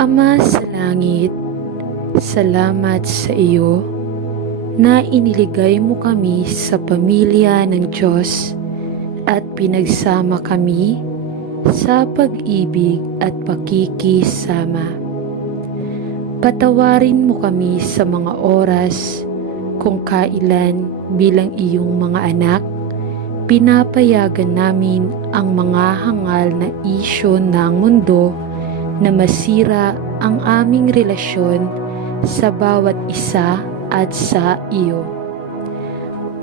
Ama sa langit, salamat sa iyo na iniligay mo kami sa pamilya ng Diyos at pinagsama kami sa pag-ibig at pakikisama. Patawarin mo kami sa mga oras kung kailan bilang iyong mga anak, pinapayagan namin ang mga hangal na isyu ng mundo na masira ang aming relasyon sa bawat isa at sa iyo.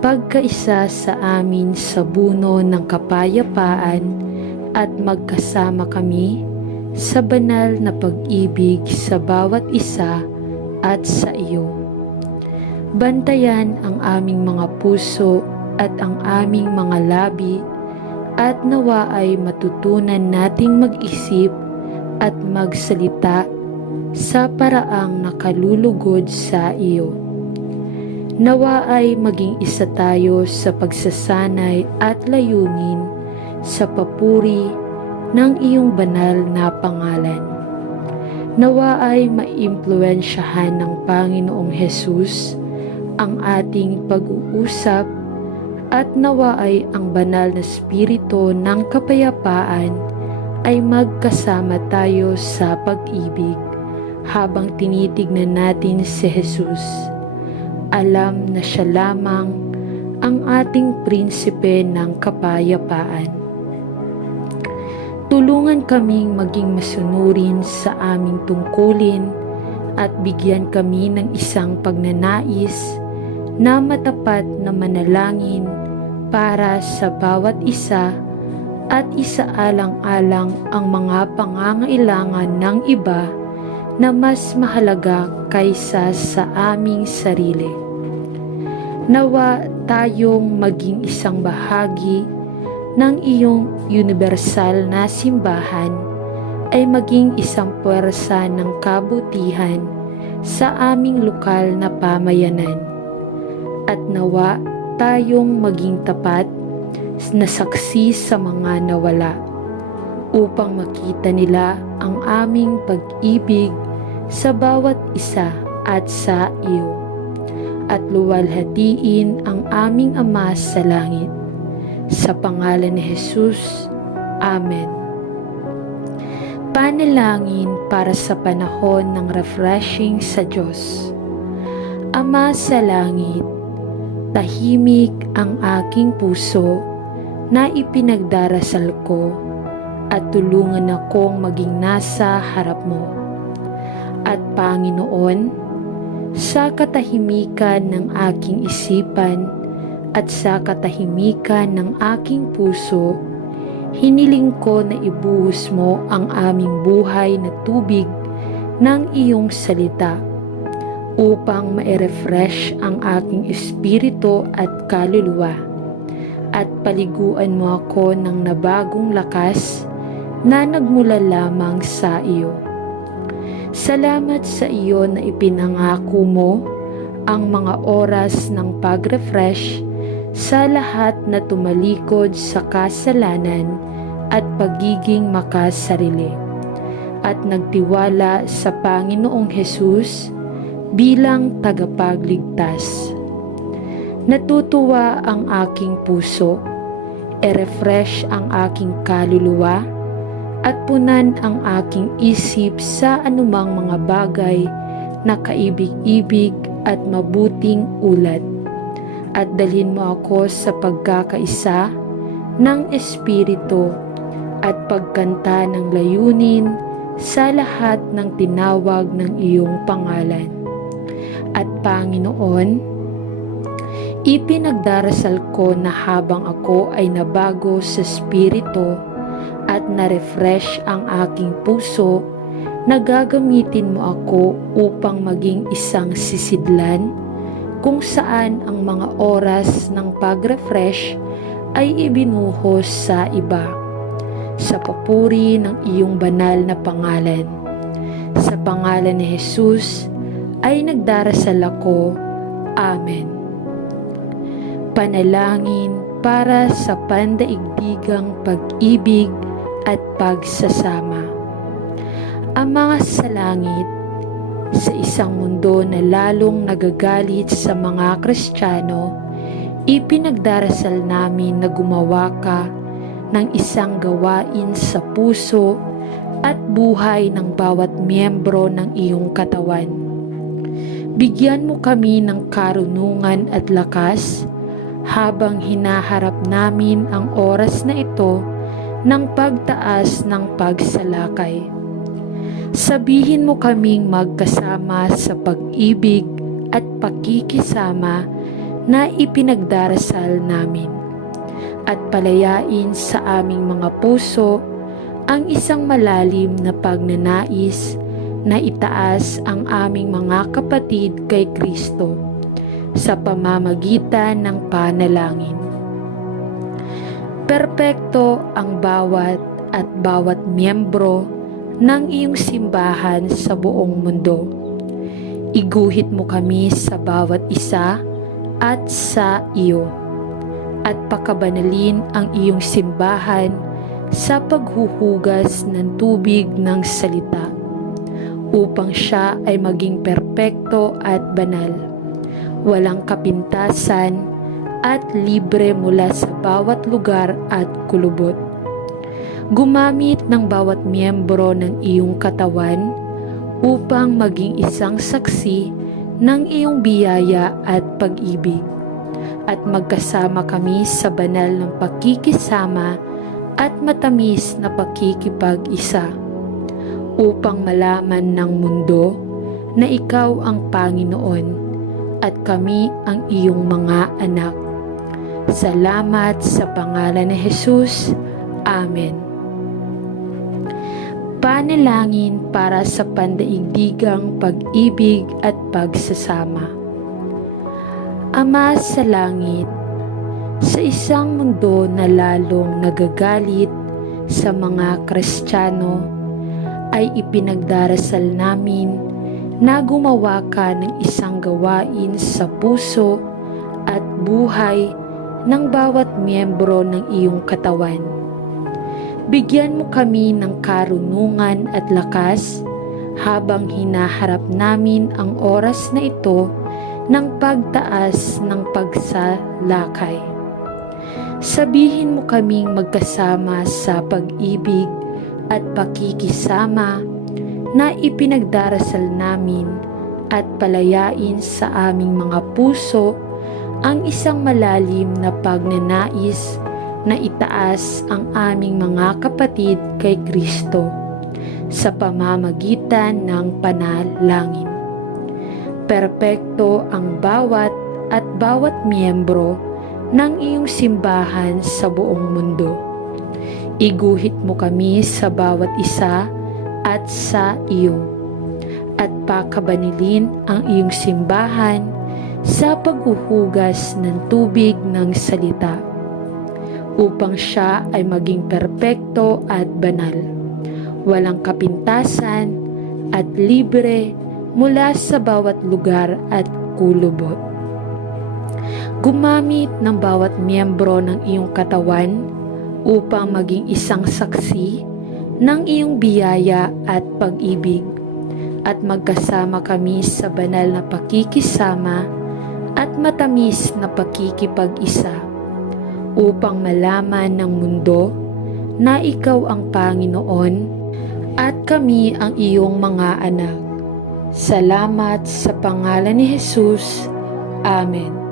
Pagkaisa sa amin sa buno ng kapayapaan at magkasama kami sa banal na pag-ibig sa bawat isa at sa iyo. Bantayan ang aming mga puso at ang aming mga labi at nawa ay matutunan nating mag-isip at magsalita sa paraang nakalulugod sa iyo. Nawa ay maging isa tayo sa pagsasanay at layunin sa papuri ng iyong banal na pangalan. Nawa ay maimpluwensyahan ng Panginoong Hesus ang ating pag-uusap at nawa ay ang banal na spirito ng kapayapaan ay magkasama tayo sa pag-ibig habang tinitignan natin si Jesus. Alam na siya lamang ang ating prinsipe ng kapayapaan. Tulungan kaming maging masunurin sa aming tungkulin at bigyan kami ng isang pagnanais na matapat na manalangin para sa bawat isa at isaalang-alang ang mga pangangailangan ng iba na mas mahalaga kaysa sa aming sarili. Nawa tayong maging isang bahagi ng iyong universal na simbahan ay maging isang puwersa ng kabutihan sa aming lokal na pamayanan. At nawa tayong maging tapat na saksi sa mga nawala upang makita nila ang aming pag-ibig sa bawat isa at sa iyo at luwalhatiin ang aming Ama sa langit. Sa pangalan ni Jesus. Amen. Panalangin para sa panahon ng refreshing sa Diyos. Ama sa langit, tahimik ang aking puso na ipinagdarasal ko at tulungan akong maging nasa harap mo. At Panginoon, sa katahimikan ng aking isipan at sa katahimikan ng aking puso, hiniling ko na ibuhos mo ang aming buhay na tubig ng iyong salita upang ma-refresh ang aking espiritu at kaluluwa. At paliguan mo ako ng nabagong lakas na nagmula lamang sa iyo. Salamat sa iyo na ipinangako mo ang mga oras ng pag-refresh sa lahat na tumalikod sa kasalanan at pagiging makasarili at nagtiwala sa Panginoong Hesus bilang tagapagligtas. Natutuwa ang aking puso, e-refresh ang aking kaluluwa, at punan ang aking isip sa anumang mga bagay na kaibig-ibig at mabuting ulat. At dalhin mo ako sa pagkakaisa ng Espiritu at pagkanta ng layunin sa lahat ng tinawag ng iyong pangalan. At Panginoon, ipinagdarasal ko na habang ako ay nabago sa spirito at na-refresh ang aking puso, nagagamitin mo ako upang maging isang sisidlan kung saan ang mga oras ng pag-refresh ay ibinuhos sa iba, sa papuri ng iyong banal na pangalan. Sa pangalan ni Jesus ay nagdarasal ako. Amen. Panalangin para sa pandaigdigang pag-ibig at pagsasama. Ama sa langit, sa isang mundo na lalong nagagalit sa mga Kristiyano, ipinagdarasal namin na gumawa ka ng isang gawain sa puso at buhay ng bawat miyembro ng iyong katawan. Bigyan mo kami ng karunungan at lakas habang hinaharap namin ang oras na ito ng pagtaas ng pagsalakay. Sabihin mo kaming magkasama sa pag-ibig at pakikisama na ipinagdarasal namin, at palayain sa aming mga puso ang isang malalim na pagnanais na itaas ang aming mga kapatid kay Kristo sa pamamagitan ng panalangin. Perpekto ang bawat miyembro ng iyong simbahan sa buong mundo. Iguhit mo kami sa bawat isa at sa iyo, at pakabanalin ang iyong simbahan sa paghuhugas ng tubig ng salita, upang siya ay maging perpekto at banal, walang kapintasan at libre mula sa bawat lugar at kulubot. Gumamit ng bawat miyembro ng iyong katawan upang maging isang saksi ng iyong biyaya at pag-ibig, at magkasama kami sa banal ng pakikisama at matamis na pakikipag-isa, upang malaman ng mundo na ikaw ang Panginoon at kami ang iyong mga anak. Salamat sa pangalan ni Jesus. Amen. Panalangin para sa pandaigdigang pag-ibig at pagsasama. Ama sa langit, sa isang mundo na lalong nagagalit sa mga Kristiyano, ay ipinagdarasal namin na gumawa ka ng isang gawain sa puso at buhay ng bawat miyembro ng iyong katawan. Bigyan mo kami ng karunungan at lakas habang hinaharap namin ang oras na ito ng pagtaas ng pagsalakay. Sabihin mo kaming magkasama sa pag-ibig at pakikisama na ipinagdarasal namin, at palayain sa aming mga puso ang isang malalim na pagnanais na itaas ang aming mga kapatid kay Kristo sa pamamagitan ng panalangin. Perpekto ang bawat miyembro ng iyong simbahan sa buong mundo. Iguhit mo kami sa bawat isa at sa iyo, at pakabanilin ang iyong simbahan sa paghuhugas ng tubig ng salita, upang siya ay maging perpekto at banal, walang kapintasan at libre mula sa bawat lugar at kulubot. Gumamit ng bawat miyembro ng iyong katawan upang maging isang saksi ng iyong biyaya at pag-ibig, at magkasama kami sa banal na pakikisama at matamis na pakikipag-isa, upang malaman ng mundo na ikaw ang Panginoon at kami ang iyong mga anak. Salamat sa pangalan ni Jesus. Amen.